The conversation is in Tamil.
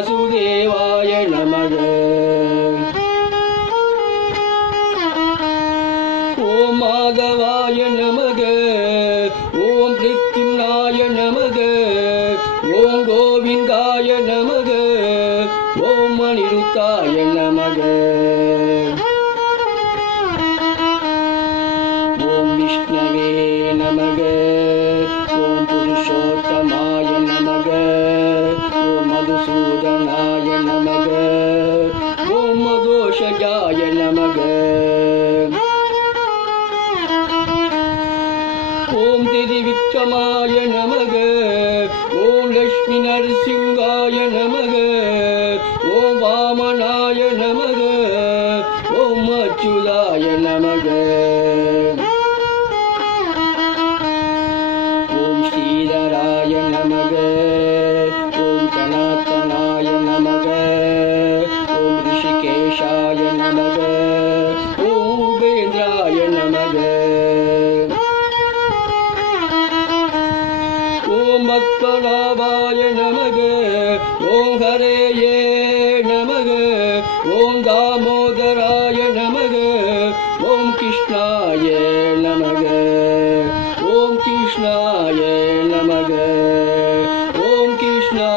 வாசுதேவாய நமக. ஓம் மாதவாய நமக. ஓம் பிரித்யும்னாய நமக. ஓம் கோவிந்தாய நமக. ஓம் அனிருத்தாய நமக. ஓம் விஷ்ணவே நமக. மதுசூதனாய நமக. ஓம் மதோஷஜாய நமக. ஓம் திரிவிக்ரமாய நமக. ஓம் லக்ஷ்மி நரசிங்காய நமக. ஓம் வாமனாய நமக. ஓம் அச்சுதாய நமக. பத்மநாபாய நமக ஓம் ஹரேயே நமக ஓம் தாமோதராய நமக ஓம் கிருஷ்ணாய நமக ஓம் கிருஷ்ணாய நமக ஓம் கிருஷ்ணா